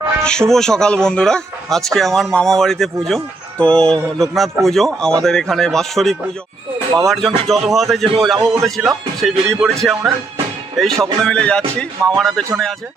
শুভ সকাল বন্ধুরা, আজকে আমার মামা বাড়িতে পুজো। তো লোকনাথ পুজো, আমাদের এখানে বাৎসরিক পুজো। বাবার জন্য জল ভরাতে যাবো বলেছিলাম, সেই বেরিয়ে পড়েছি আমরা। এই সকলে মিলে যাচ্ছি, মামারা পেছনে আছে।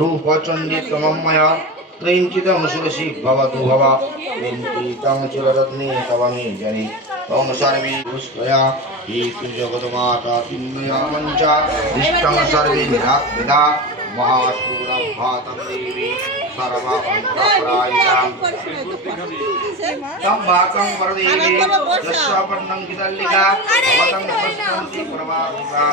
रूपचंडी तममया त्रिंचितम सुरसि भवतु भव त्रिंचितम चिररत्ने तवमे जनि तम सर्वे पुष्पया हेतु जगन्माता तिन्मया मंचा दिष्टं सर्वे निरात्मिका महाशूरं भातं देवी सर्वा अंतःपरायिकां तम भाकं वरदेवी यस्यापन्नं कितल्लिका भवतं पश्यन्ति परमात्मा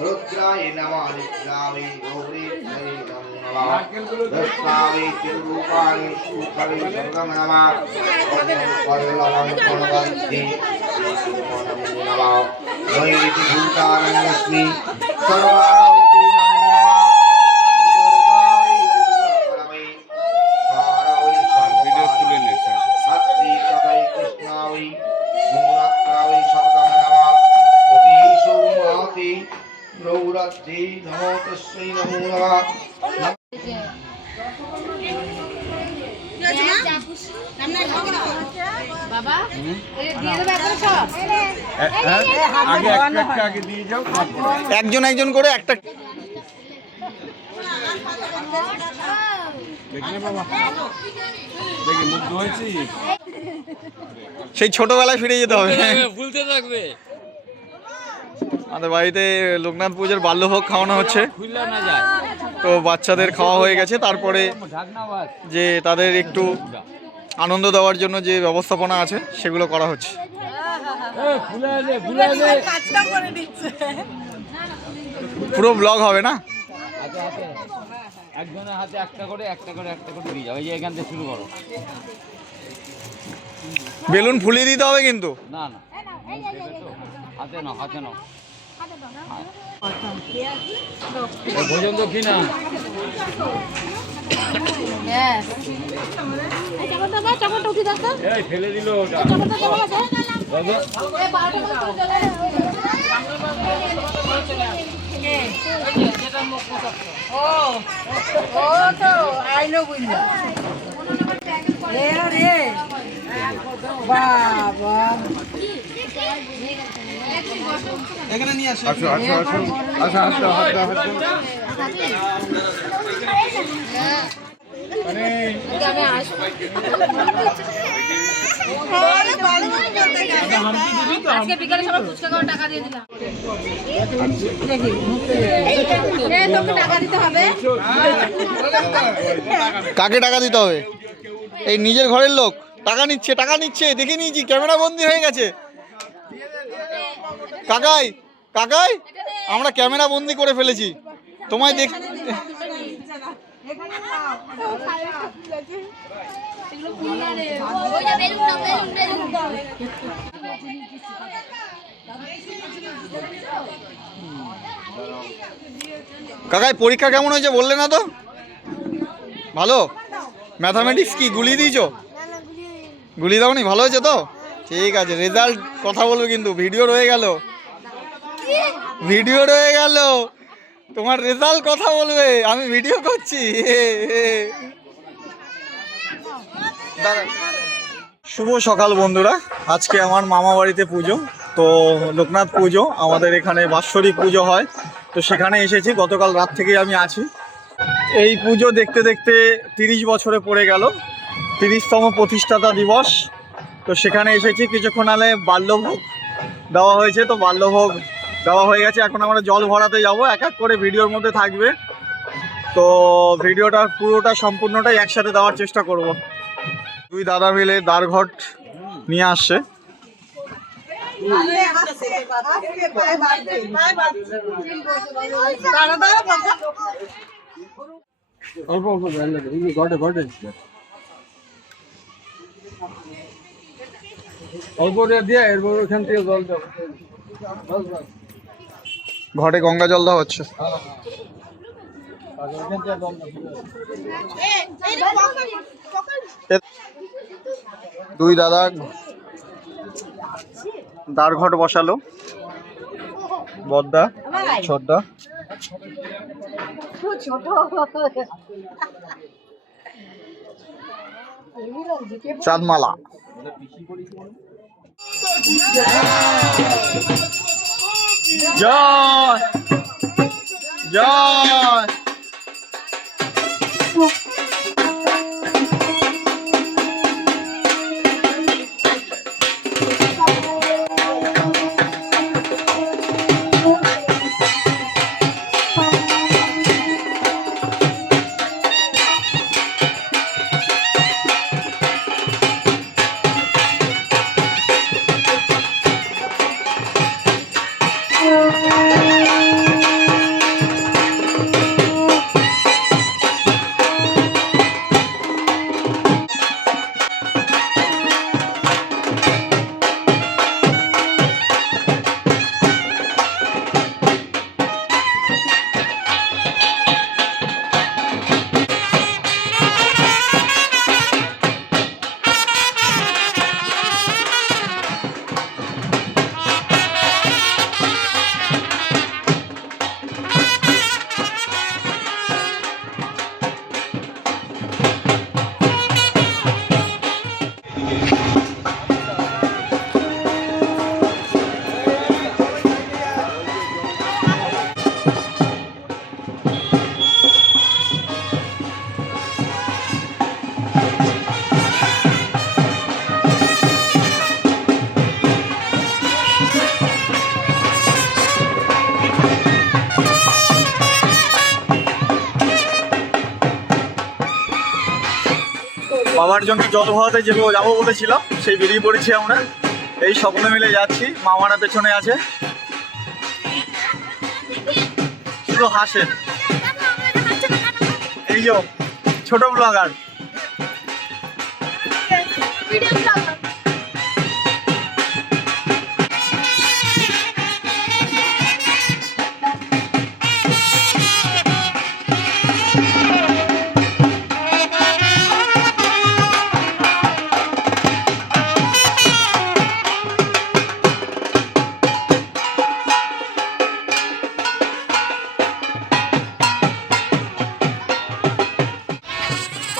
रुद्राय नमः निद्रावे गौरी नमः दर्शनावे तिरुरूपाणि सूत्रावे सर्वं नमः पल्लवं प्रणवन्ति नमः वैरिति भूतानस्मि सर्वाणि दुर्गायै दुर्गापरमै पारवै सर्वपारवै हस्ति कदै कृष्णावै मूलक्रावै शतकं नमः अतीशो महति गौरत्यै नमो तस्मै नमो नमः একজন একজন করে একটা সেই ছোটবেলায় ফিরে যেতে হবে। ভুলতে থাকবে আমাদের বাড়িতে লোকনাথ পুজোর বাল্যভোগ খাওয়ানো হচ্ছে, ভুললে না যায় তো বাচ্চাদের খাওয়া হয়ে গেছে। তারপরে যে তাদের একটু আনন্দ দেওয়ার জন্য যে ব্যবস্থাপনা আছে সেগুলো করা হচ্ছে। পুরো ব্লগ হবে না, হাতে হাতে একজনের হাতে একটা করে দিয়ে যাও। এই যে এখান থেকে শুরু করো। বেলুন ফুলিয়ে দিতে হবে কিন্তু। না না হাতে নাও ভোজন দক্ষিণা এই ফেলে দিল ওটা। এখানে নিয়ে আসো। আজকে বিকালে সবাই ফুচকা করে টাকা দিয়ে দিলাম। তোকে টাকা দিতে হবে। কাকে টাকা দিতে হবে? এই নিজের ঘরের লোক টাকা নিচ্ছে দেখে নিয়েছি, ক্যামেরা বন্দি হয়ে গেছে। কাকাই আমরা ক্যামেরা বন্দি করে ফেলেছি, তোমায় দেখ। কাকাই পরীক্ষা কেমন হয়েছে বললে না তো? ভালো। ম্যাথামেটিক্স কি গুলিয়ে দিয়েছো? গুলিয়ে দাওনি? ভালো হয়েছে তো? ঠিক আছে, রেজাল্ট কথা বলবে কিন্তু। ভিডিও রয়ে গেল, তোমার রেজাল্ট কথা বলবে। আমি ভিডিও করছি। শুভ সকাল বন্ধুরা, আজকে আমার মামা বাড়িতে পুজো। তো লোকনাথ পুজো, আমাদের এখানে বাৎসরিক পুজো হয়, তো সেখানে এসেছি। গতকাল রাত থেকেই আমি আছি। এই পুজো দেখতে দেখতে 30 বছরে পড়ে গেল, 30তম প্রতিষ্ঠাতা দিবস। তো সেখানে এসেছি। কিছুক্ষণ আগে বাল্যভোগ দেওয়া হয়েছে, তো বাল্যভোগ দেওয়া হয়ে গেছে। এখন আমরা জল ভরাতে যাব, এক এক করে ভিডিওর মধ্যে থাকবে। তো ভিডিওটা পুরোটা সম্পূর্ণটাই একসাথে দেওয়ার চেষ্টা করব। দুই দাদা মিলে দ্বারঘট নিয়ে আসছে। ঘটে গঙ্গা জল দেওয়া হচ্ছে। দুই দাদা দ্বারঘট বসালো, বদ্দা ছোটদা। চাঁদমালা। জয় জয়। বাবার জন্য জল ভরাতে যাবো বলেছিলাম, সেই বেরিয়ে পড়েছি আমরা। এই সকলে মিলে যাচ্ছি, মামারা পেছনে আছে, শুধু হাসে। এই যে ছোট ব্লগার।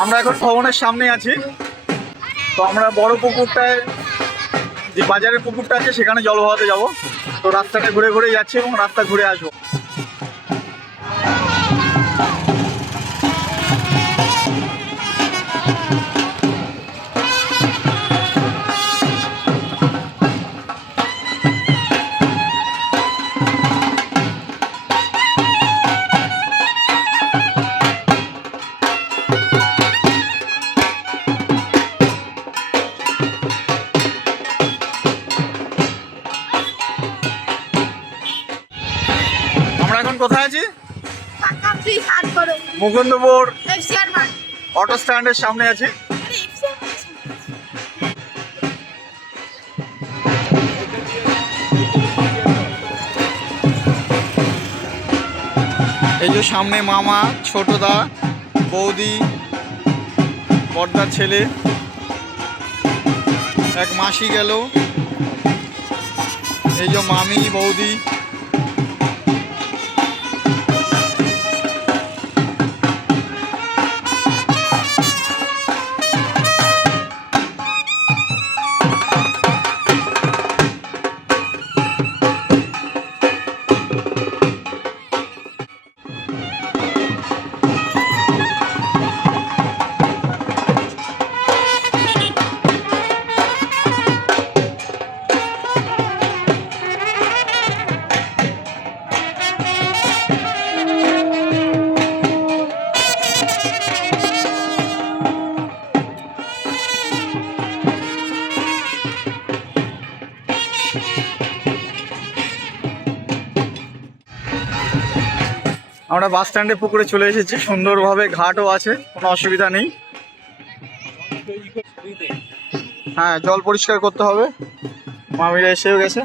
আমরা এখন ভবনের সামনে আছি। তো আমরা বড় পুকুরটায়, যে বাজারের পুকুরটা আছে, সেখানে জল ভরাতে যাবো। তো রাস্তাটা ঘুরে ঘুরে যাচ্ছি এবং রাস্তা ঘুরে আসবো। আমরা এখন কোথায় আছি? মুকুন্দপুর অটো স্ট্যান্ডের সামনে আছি। এই যে সামনে মামা, ছোটদা, বৌদি, বড়দার ছেলে, এক মাসি গেল, এই যে মামি, বৌদি। আমরা বাস স্ট্যান্ডে পুকুরে চলে এসেছি, সুন্দরভাবে ঘাটও আছে, কোনো অসুবিধা নেই। হ্যাঁ, জল পরিষ্কার করতে হবে। মামিরা এসেও গেছে।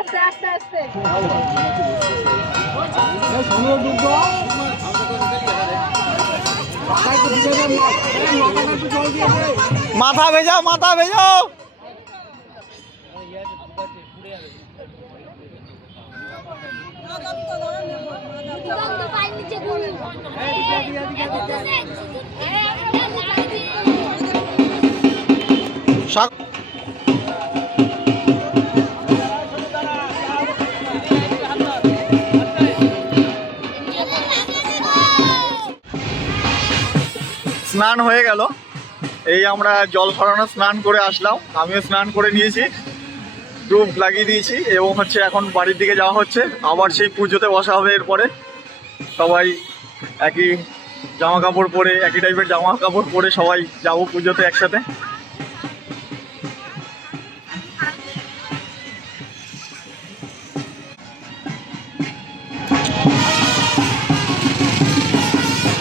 আস্তে আস্তে আস্তে মাথা ভেজাও, মাথা ভেজাও। স্নান হয়ে গেল। এই আমরা জল ভরানো স্নান করে আসলাম, আমিও স্নান করে নিয়েছি, ডুব লাগিয়ে দিয়েছি এবং এখন বাড়ির দিকে যাওয়া হচ্ছে। আবার সেই পুজোতে বসা হবে। এরপরে সবাই একই জামা কাপড় পরে, একই টাইপের জামা কাপড় পরে সবাই যাবো পুজোতে একসাথে।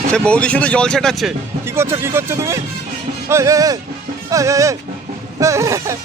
সে বৌদি শুধু জল ছেটাচ্ছে। কি করছো তুমি? এই, এই, এই, এই, এই, এই, এই, এই।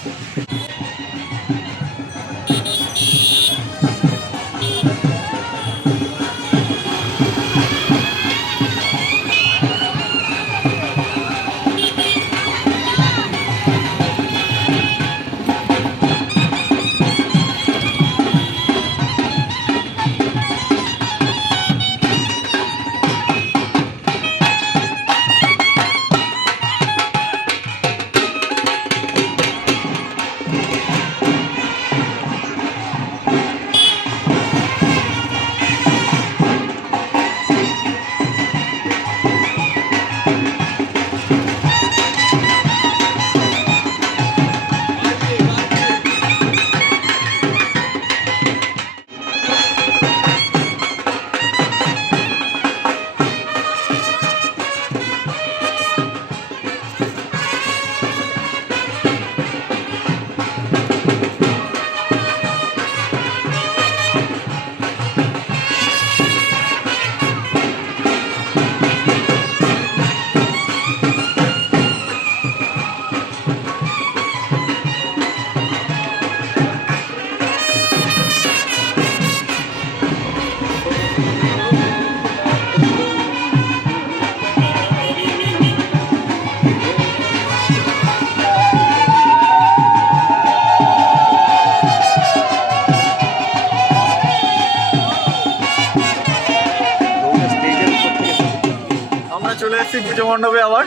চলে এসেছি পুজো মণ্ডপে আবার।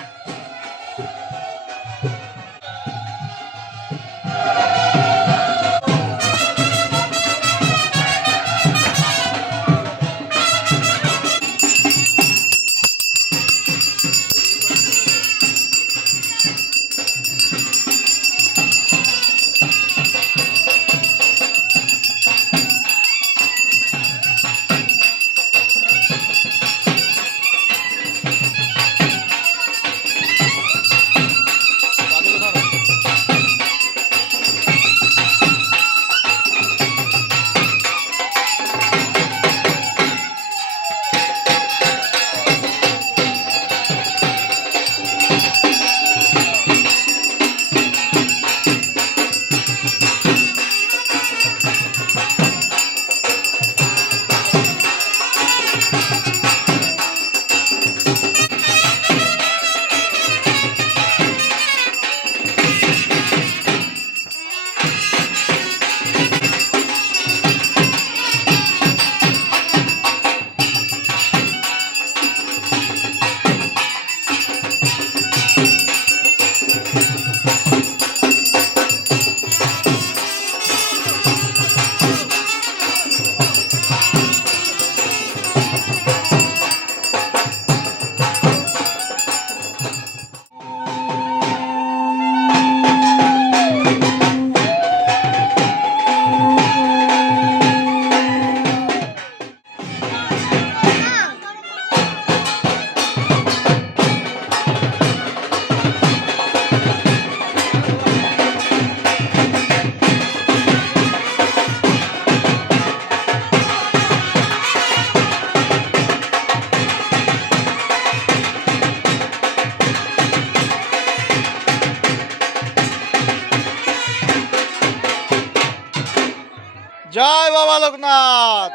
জয় বাবা লোকনাথ।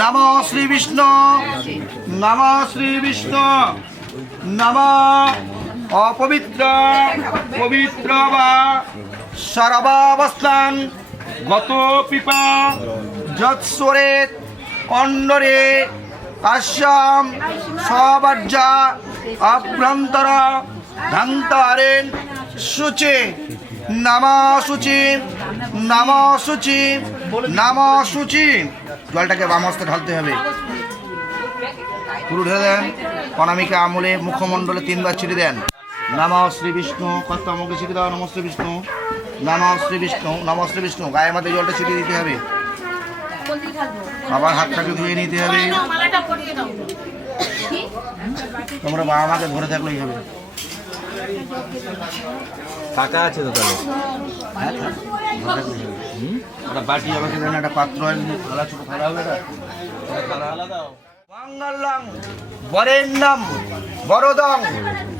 নমো শ্রী বিষ্ণু, নমো শ্রী বিষ্ণু, নমো অপবিত্র পবিত্র বা সর্বাবস্থান গত পিপা যৎস্বরেত অন্ডরে কাশ্যম সবর্জা অভ্যন্তর ধান্তারেন শুচি নামা শুচি নামা শুচি নামা শুচি। জলটাকে বামস্তে ঢালতে হবে। পুরো ঢেলে দেন। অনামিকা আমলে মুখমণ্ডলে 3 বার ছিটে দেন। নমঃ শ্রী বিষ্ণু। কত মুখে ছিটে দাও। নমঃ শ্রী বিষ্ণু, নমঃ শ্রী বিষ্ণু, নমঃ শ্রী বিষ্ণু। গায়ে মাথায় জলটা ছিটিয়ে দিতে হবে। আবার হাতটাকে ধুয়ে নিতে হবে। তোমরা বাবা মাকে ধরে থাকলেই হবে। কাকা আছে তো তাহলে একটা বাটি আমাকে দেন, একটা পাত্র থালা, ছোট থালা হবে এটা। মঙ্গলং বরেণ্যম বরদং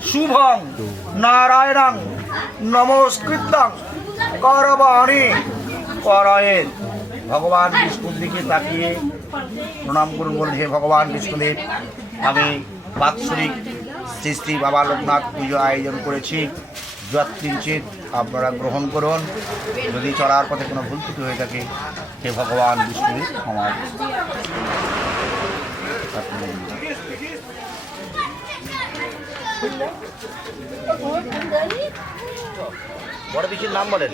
শুভং নারায়ণং নমস্কৃত্যং করবাণী করয়েন। ভগবান বিষ্ণুর দিকে তাকিয়ে প্রণাম করুন। বলুন, হে ভগবান বিষ্ণুদেব, আমি বাৎসরিক শ্রী শ্রী বাবা লোকনাথ পুজো আয়োজন করেছি। যৎকিঞ্চিত আপনারা গ্রহণ করুন। যদি চলার পথে কোনো ভুল ত্রুটি হয়ে থাকে, হে ভগবান বিষ্ণুদেব ক্ষমা বড় পিসির নাম বলেন।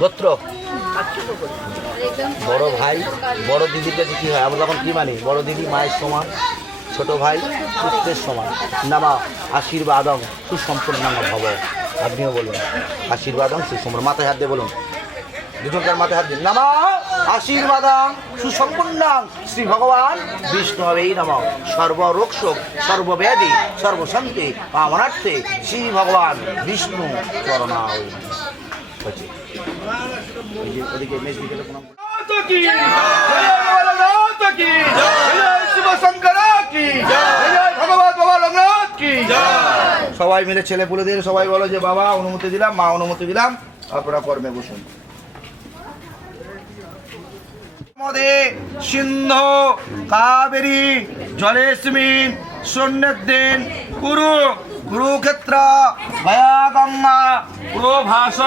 গোত্র বড় ভাই বড় দিদির কাছে কী হয়? আমরা তখন কী মানি? বড় দিদি মায়ের সমান, ছোট ভাই পুত্রের সমান। নামা আশীর্বাদং সুসম্পূর্ণ ভব। আপনিও বলুন আশীর্বাদং সুসম্পূর্ণ। মাথায় হাত দিয়ে বলুন, দুজনকার মাথায় হাত দিন। নামা আশীর্বাদং সুসম্পূর্ণ শ্রী ভগবান বিষ্ণু হবে এই নাম। সর্বরোগ শোক সর্বব্যাধি সর্বশান্তি কামনার্থে শ্রী ভগবান বিষ্ণু চরণা হচ্ছে। ওদিকে মেষ দিকে প্রণাম। সবাই মিলে ছেলে পুলেদের সবাই বলো যে বাবা অনুমতি দিলাম, মা অনুমতি দিলাম, আপনারা কর্মে বসুন। নর্মদে সিন্ধু কাবেরী জলেস্মিন সন্ন্যদ্দিন কুরু কুরুক্ষেত্র গয়া গঙ্গা প্রভাস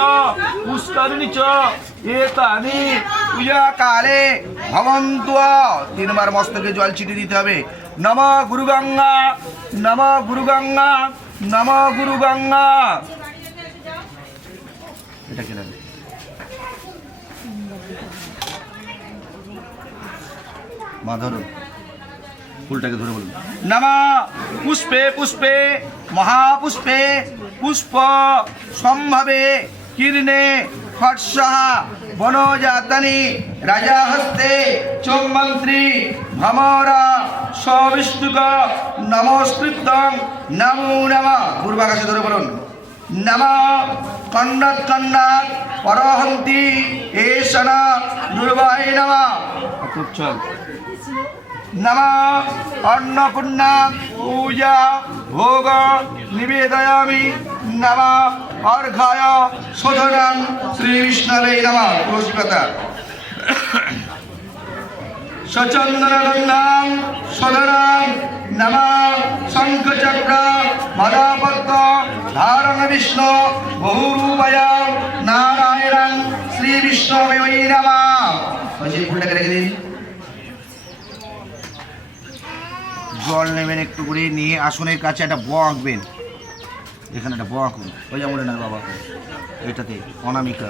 পুষ্করিণী চ এতানি পূজা কালে ভবন্তু। 3 বার মস্তকে জল ছিটিয়ে দিতে হবে। নম গুরু গঙ্গা, নম গুরু গঙ্গা, নম গুরু গঙ্গা। এটা কি লাগে? মা ধরুন, ফুলটাকে ধরে বলুন। নমা পুষ্পে পুষ্পে মহাপুষ্পে পুষ্প সম্ভবে কীর্ণে ফটসহ বনজাতানি রাজা হস্তে চৌমন্ত্রী ভমরা সবিষ্ণুক নমস্কৃত্যং নমো নমঃ। পূর্বাকাশে ধরে বলুন। নমঃ কন্নাত কন্নাত পরহন্তি এষনা দুর্বায় নমঃ। খুব চল। নমঃ অন্নপূর্ণা পূজা ভোগ নিবেদয়ামি। নমঃ অর্ঘায় শোধনং শ্রী বিষ্ণবে নমঃ। তুলসী পাতা সচন্দন গন্ধাং শোধনং। নমঃ শঙ্খচক্র মদাপদ্ম ধারণ বিষ্ণু বহুরূপয়া নারায়ণং শ্রী বিষ্ণবে নমঃ। ফুলটাকে রেখে দিন। জল নেবেন একটু করে, নিয়ে আসনের কাছে একটা ব আঁকবেন। এখানে একটা ব আঁকুন। ওই যেমন না বাবা, এটাতে অনামিকা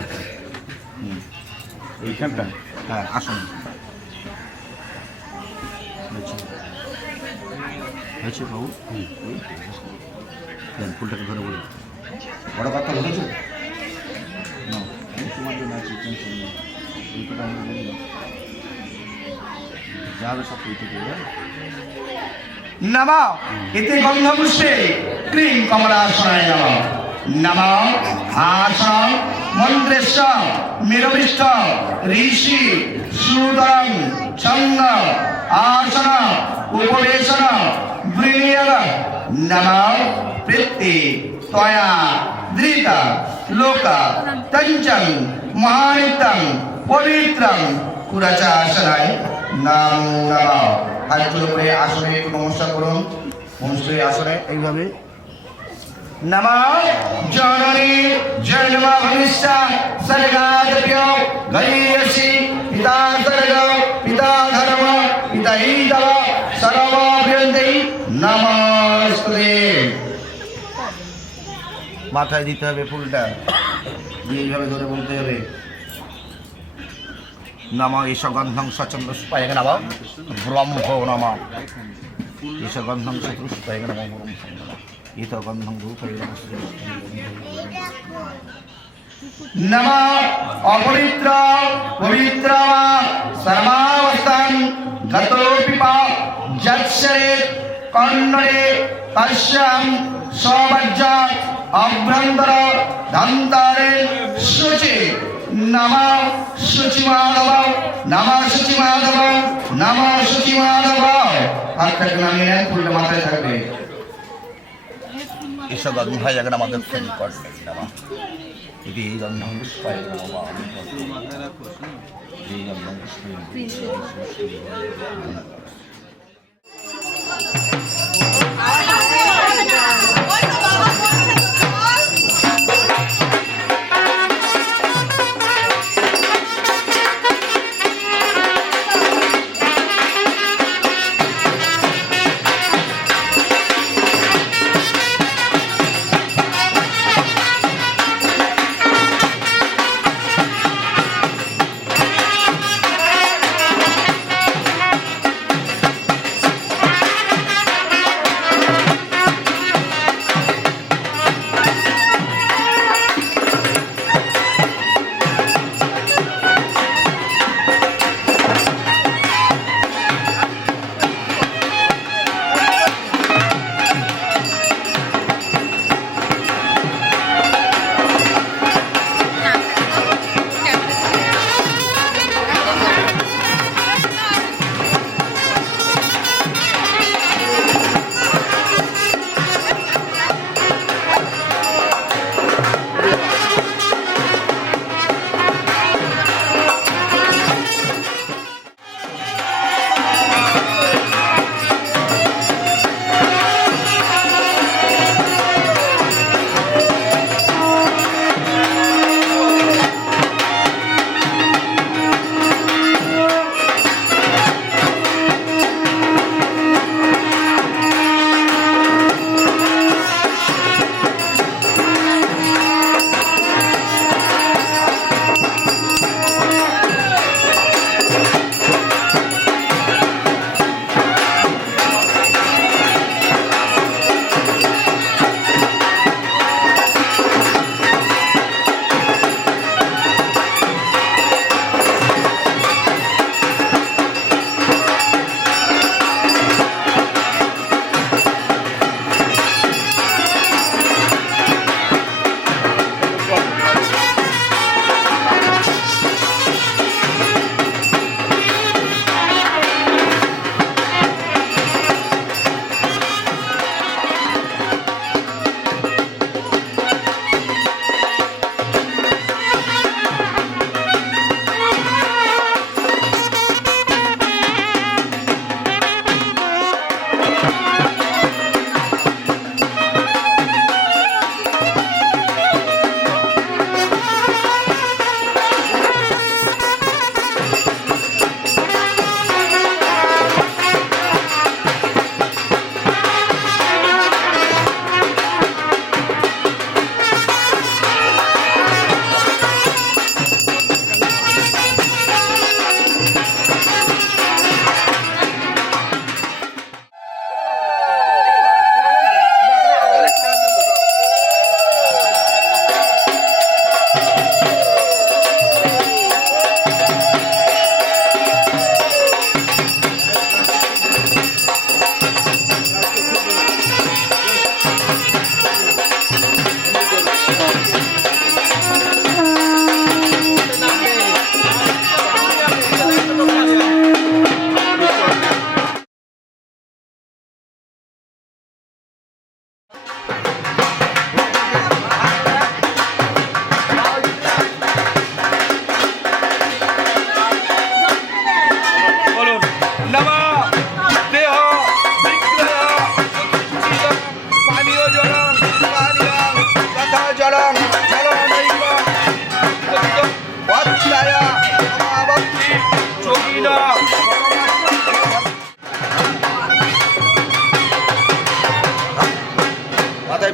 এইখানটা। হ্যাঁ, আসুন। হয়েছে বাবু? ফুলটাকে ধরে বলুন। বড় কথা ধরেছো না? তোমার জন্য আছে, টেনশন নেই। এইটা আমি বলি না, যাবে সব কিছু। নমঃ ইতি গন্ধপুষ্পে ক্রিম কমলাসনায় নমঃ। নমঃ আসন মন্ত্রেশ্ব মেরবিষ্ট ঋষি সুদরং ছন্দ আসন উপবেশন বিনিয়োগ। নমঃ প্রীতি ত্বয়া ধৃত লোক তঞ্চং মহানিত্যং পবিত্রং কুরাচাসনায় নামো নমঃ। হাত জোড় করে আসনে একটু নমস্কার করুন। মনস্বী আসনে এইভাবে নমঃ জননী জন্ম ভবিষ্যা সর্গাদপ্য গরীয়সি পিতা সর্গ পিতা ধর্ম পিতা ঈদব সর্বভ্যন্তৈ নমস্তে। মাথায় দিতে হবে ফুলটা দিয়ে এইভাবে ধরে বলতে হবে নম এষ গন্ধং সচন্দ্রস্পায় নম ব্রহ্ম নম এষ গন্ধং চতুষ্পায় নম ব্রহ্ম ইত গন্ধং রূপায় নম নম অপবিত্র পবিত্র সর্বাবস্থান গতো পিপা যৎসরে কন্নরে তস্যাম সবজ্জ অভ্যন্তর দন্তারে শুচি নম শুচি মাধব নম শুচি মাধব নম শুচি মাধব। হাতটাকে নামিয়ে নেন, ফুলটা মাথায় থাকবে। এসব গন্ধায় জায়গাটা আমাদের ফেল করবে নমঃ এটি এই গন্ধ পুষ্পায় নমঃ। এই গন্ধ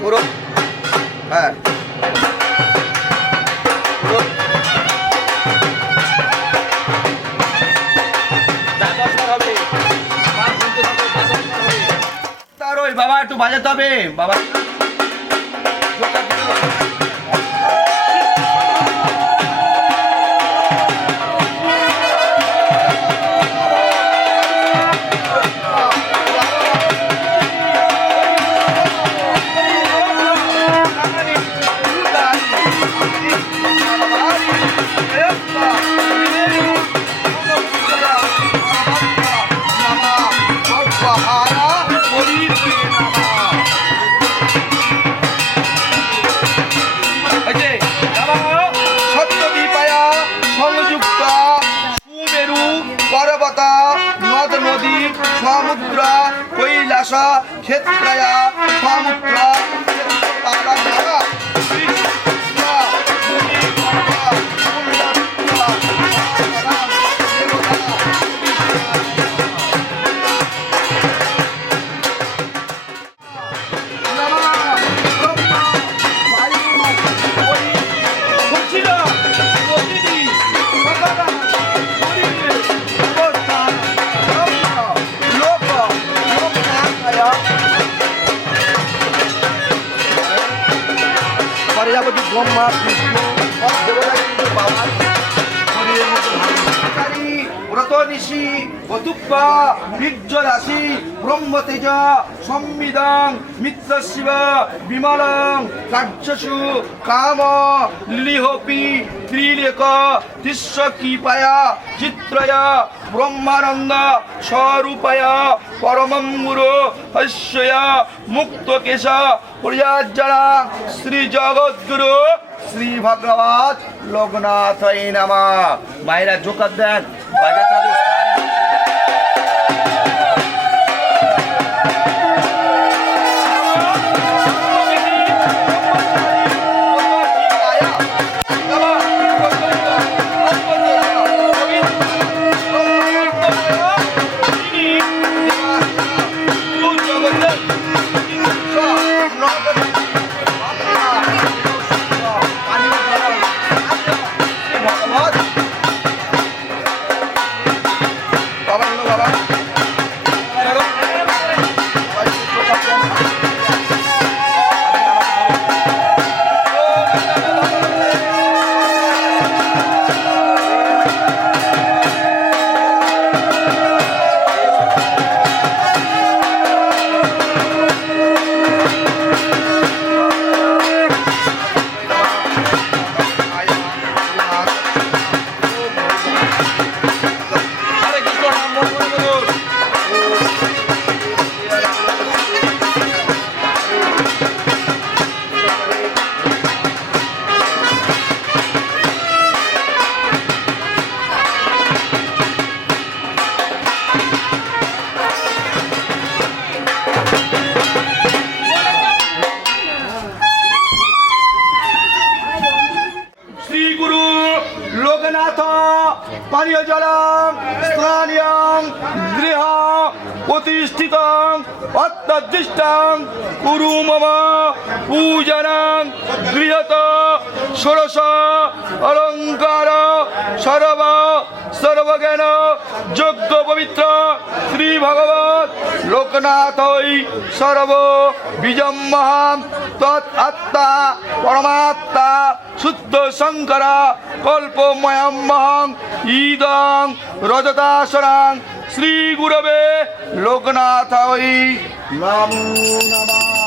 পুরো হ্যাঁ পুরো তার ওই বাবা একটু বাজাতে হবে বাবা পর্বতা নদ নদী সমুদ্র কৈলাস ক্ষেত্রয়া সমুদ্র প্রজাপতি ব্রহ্মা বিষ্ণু সব দেবতা কিন্তু বাবার শরীরের মতো ব্রত নিশি বতুপ্পা বীর্য রাশি ব্রহ্মতেজ সংবিদাং মিত্র শিব বিমলং কার্যসু কাম লিলিহপি ত্রিলেক তিস্য কৃপায়া চিত্রয়া ব্রহ্মানন্দ স্বরূপায়া পরমং গুরু হস্যয়া মুক্ত কেশ প্রিয়াজ্জলা শ্রী জগদ্গুরু শ্রী ভগবত লোকনাথই নমঃ। মায়েরা জোকার দেন বাজাতে হবে। লোকনাথ পানীয় জলং স্নানিয়ং গৃহ প্রতিষ্ঠিতং অত্যদৃষ্টং কুরু মম পূজনং গৃহত ষোড়শ অলঙ্কার সর্ব সর্বজ্ঞান যোগ্য পবিত্র শ্রী ভগবত লোকনাথই সর্ব বিজম্মহম তৎ আত্মা পরমাত্মা শুদ্ধ শঙ্কর কল্পময়মহং ইদং রজতাসনং শ্রী গুরবে লোকনাথই নমো নমঃ।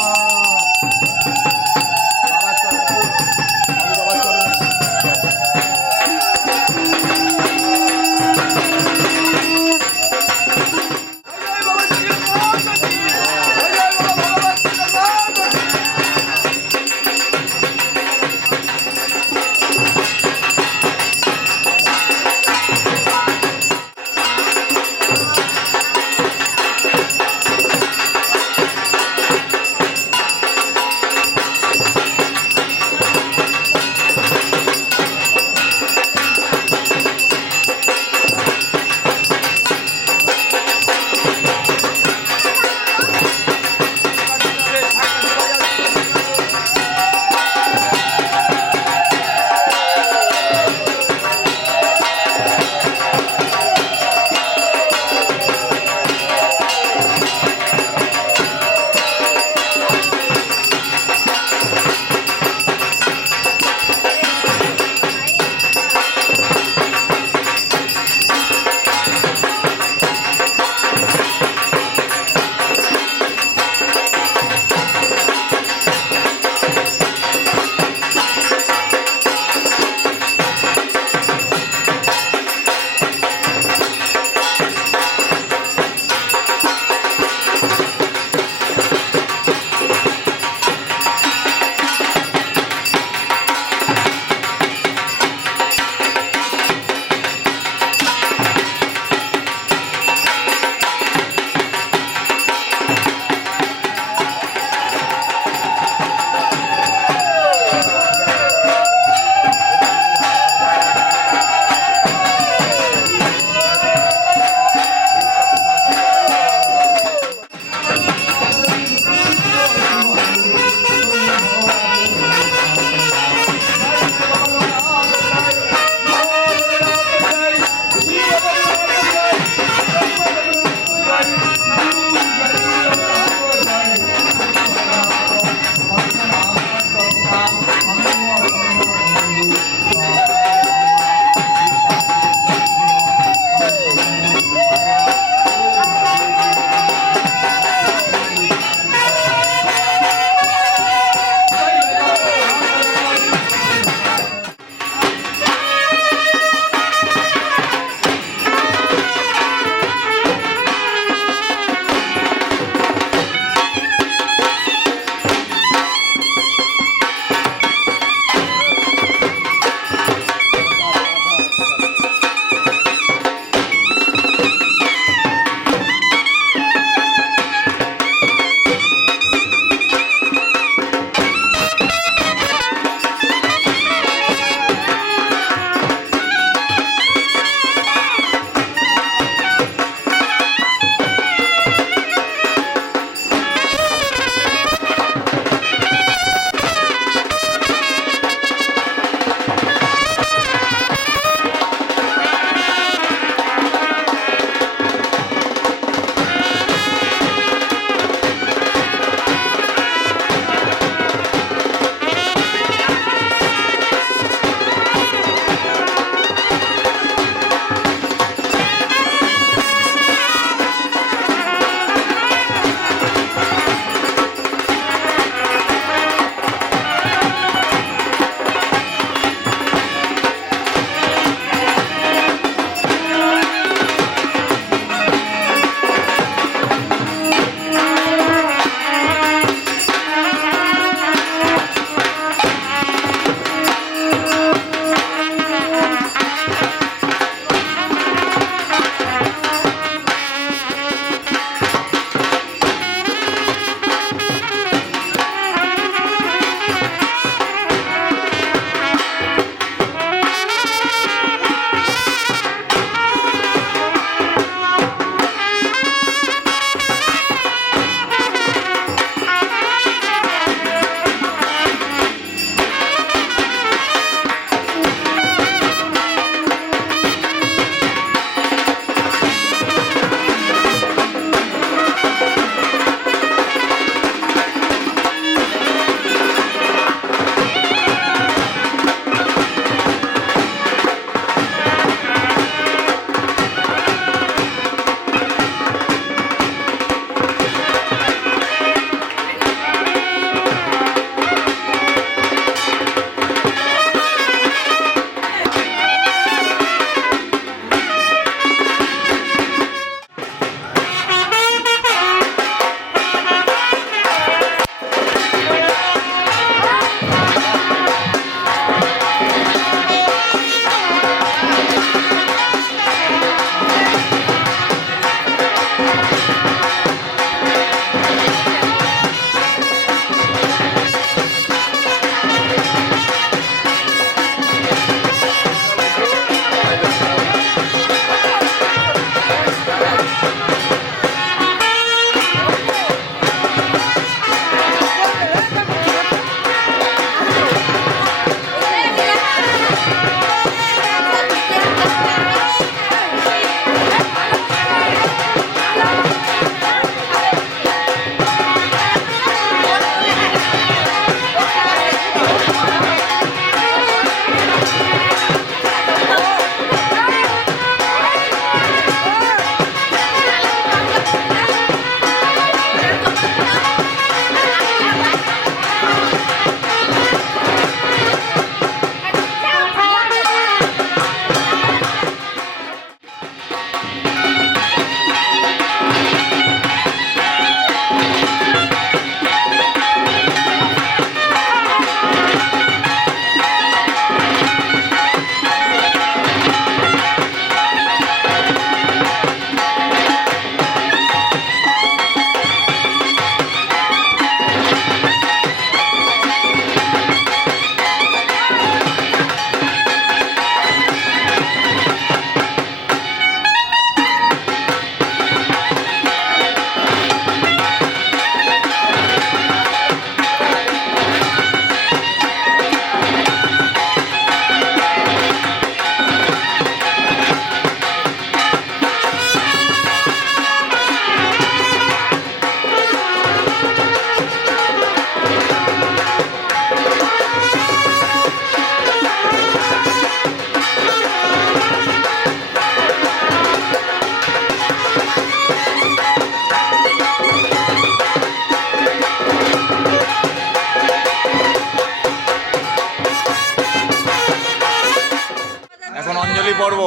পর্ব,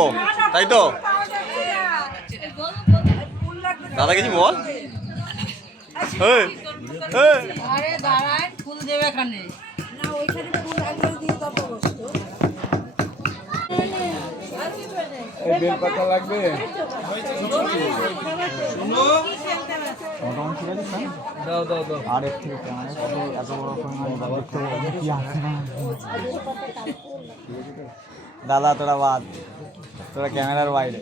তাই তো? দাদা কিছু বল। আরে দাঁড়ায় ফুল দেবে এখানে না ওইখানে ফুল আগে দিয়ে তত বসতো এই বেল পাতা লাগবে। দাও দাও দাও। আর একটু এত বড় কি আছে না দাদা, তোরা বাদ, তোরা ক্যামেরার বাইরে।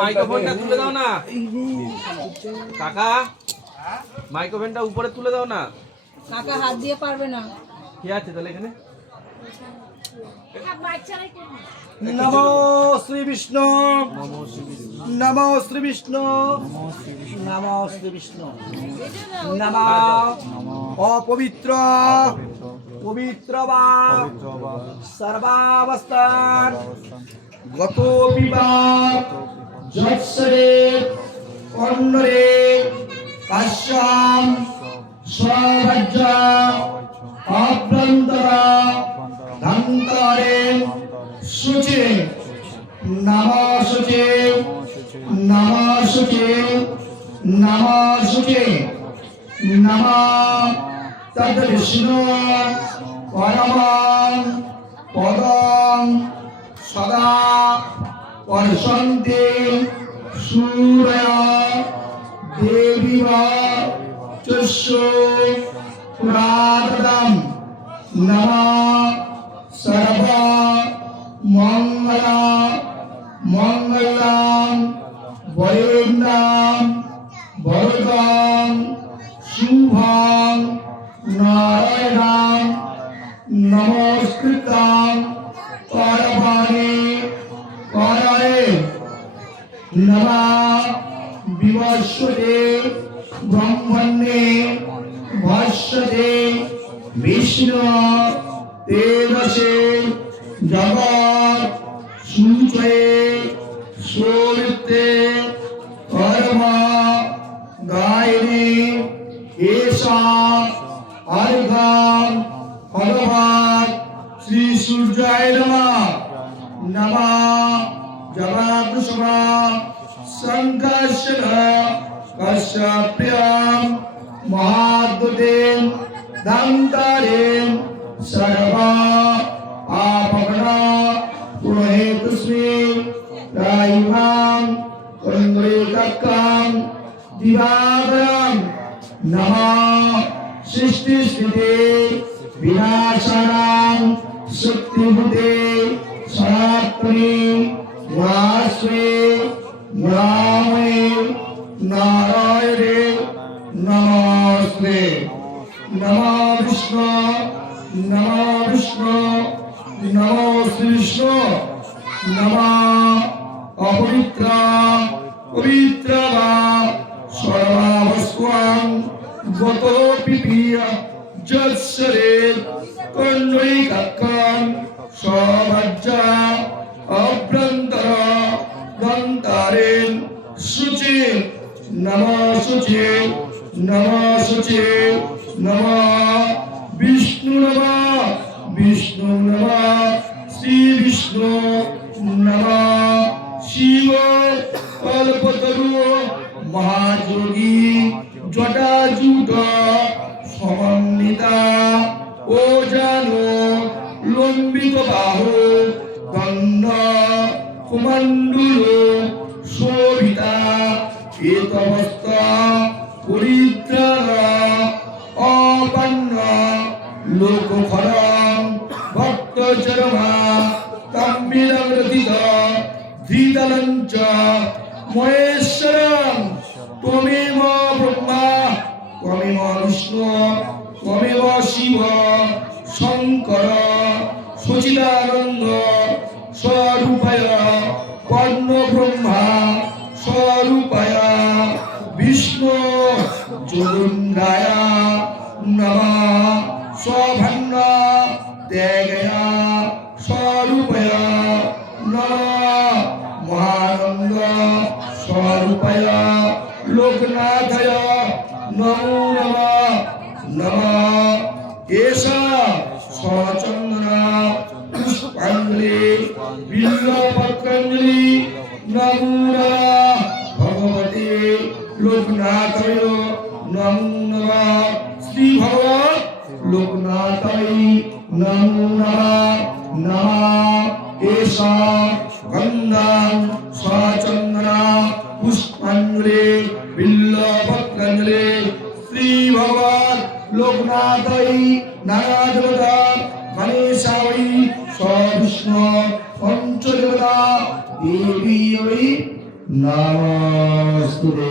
মাইক্রোফোনটা তুলে দাও না কাকা, মাইক্রোফোনটা উপরে তুলে দাও না। কাকা হাত দিয়ে পারবে না। কি আছে তাহলে এখানে? নমো শ্রী বিষ্ণু, নমো শ্রী বিষ্ণু, নমো শ্রী বিষ্ণু, নমো অপবিত্র পবিত্র বা সর্বাবস্থান গত বিবাহ যৎসরে কন্নরে কাশ্যাম স্বরাজ্য অভ্যন্তরা ধান্তরে শুচি নমঃ শুচি নমঃ শুচি নমঃ শুচি নমঃ তদ বিষ্ণু পরমং পদং সদা পরশন্তি সূর্য দেবীব চক্ষু পুরাদম নমঃ সর্ব মঙ্গল মঙ্গলং বরেণ্যং বরদং শুভং নারায়ণং নমস্কৃতং করবাণি করয়ে নমঃ বিবস্বতে ব্রহ্মণ্যে ভাস্বতে বিষ্ণু তেজসে জগৎ সূচয়ে সৌমিত্রে কর্ম গায়নে এষা অর্ঘ্যং ফলভাগ শ্রী সূর্যায় নমঃ নমঃ জবাদুষমা সংকর্ষণ কশ্যপ্রিয়ং মহাদ্যুতিং দন্তারিং সর্বা আপগণা পুরোহিতস্মি রাইমাং কন্দ্রিকাক্কাং দিবাকরং নমঃ সৃষ্টিস্থিতি বিনাশানাং শক্তিভূতে সনাতনী वास्वे नामे नारायणे नमस्ते नमो विष्णु नमो विष्णु नमो श्री विष्णु नमः अपवित्र पवित्र वा सर्वावस्वां गतो पिपीय जत्सरे कन्वैकाक्कं सवज्जा अभ्यंतर गंतारेन शुचि नमः शुचि नमः शुचि नमः विष्णु नमः श्री विष्णु नमः शिव कल्पतरु महायोगी जटाजूट समन्विता ओजानो लंबित बाहु गंध कुमंडलो शोभिता एतमस्ता परित्राण अपन्न लोकफलं भक्तचरमा तम्बिरमृतित धीतलञ्च महेश्वरं त्वमेव ब्रह्मा त्वमेव विष्णु त्वमेव शिव शंकर सचिदानंद स्वरूपाय पर्ण ब्रह्मा स्वरूपाय विष्णु जोगुंडाय नमः स्वभन्न त्यागय स्वरूपाय नमः महानंद नमः एषा स्वचंद्रा पुष्पांजलि बिल्वपत्रांजलि नमो नमः भगवते लोकनाथाय नमो नमः श्री भगवत लोकनाथाय नमो नमः नमः एषा गंधां स्वचंद्रा पुष्पांजलि बिल्वपत्रांजलि श्री भगवान लोकनाथाय नारायणदेवता गणेशाय सविष्णु पंचदेवता देवी नमस्ते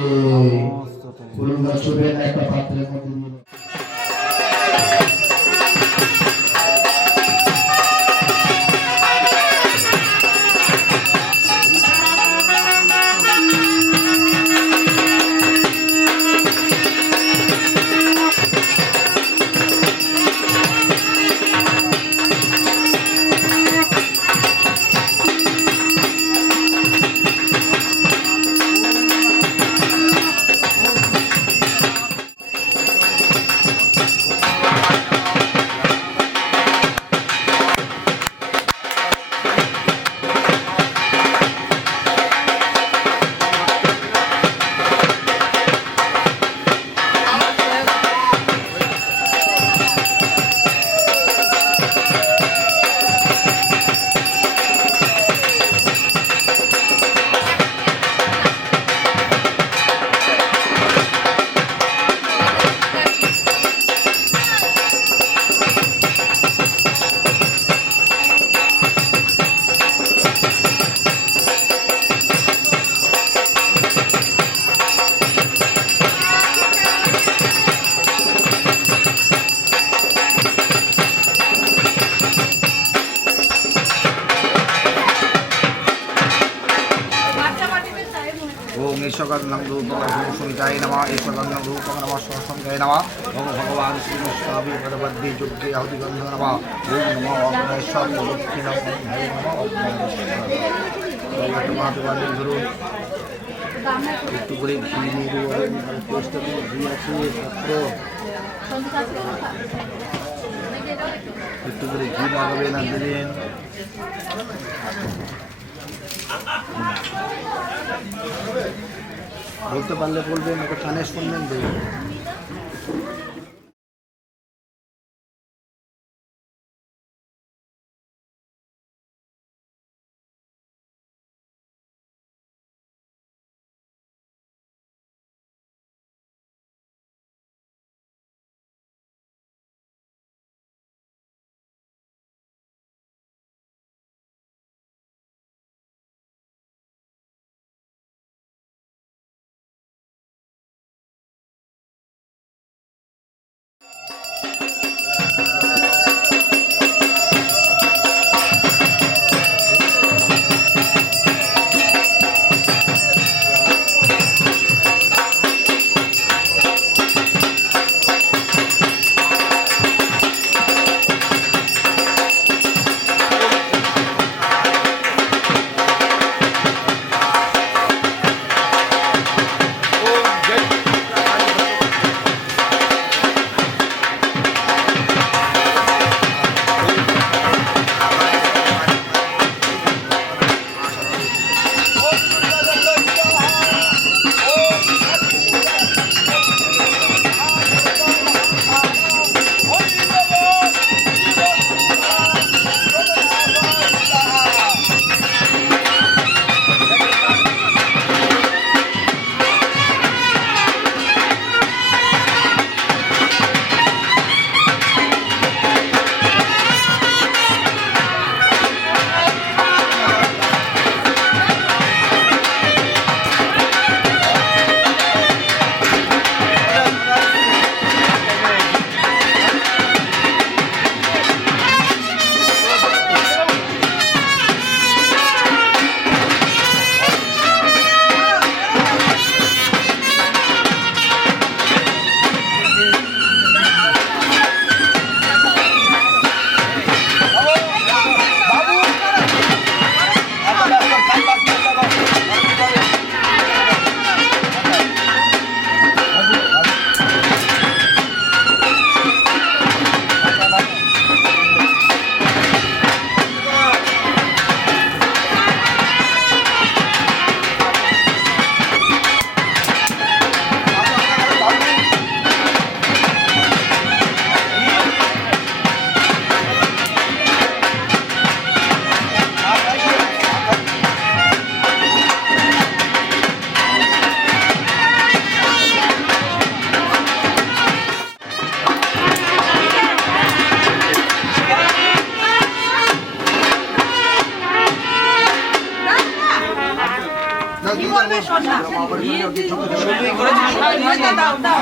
বলুন শুভেন একটা পাত্রের মধ্যে নিয়ে ओम ईश्वरं रूपं सुमिताय नमः ईश्वरं रूपं नमः सरस्वत्यै नमः ओम भगवान श्री विष्णु भगवद्गीता जुगे आहुतिगंध नमः ओम नमो अग्नेश्वर लक्ष्मी नमः ধরুন একটু করে ঘি নিয়ে দেবেন টেস্টটা ঘি আছে পাত্র একটু করে ঘি লাগাবেন আর দেবেন বলতে পারলে বলবেন ওটা কানে শুনবেন দেবেন দাও দাও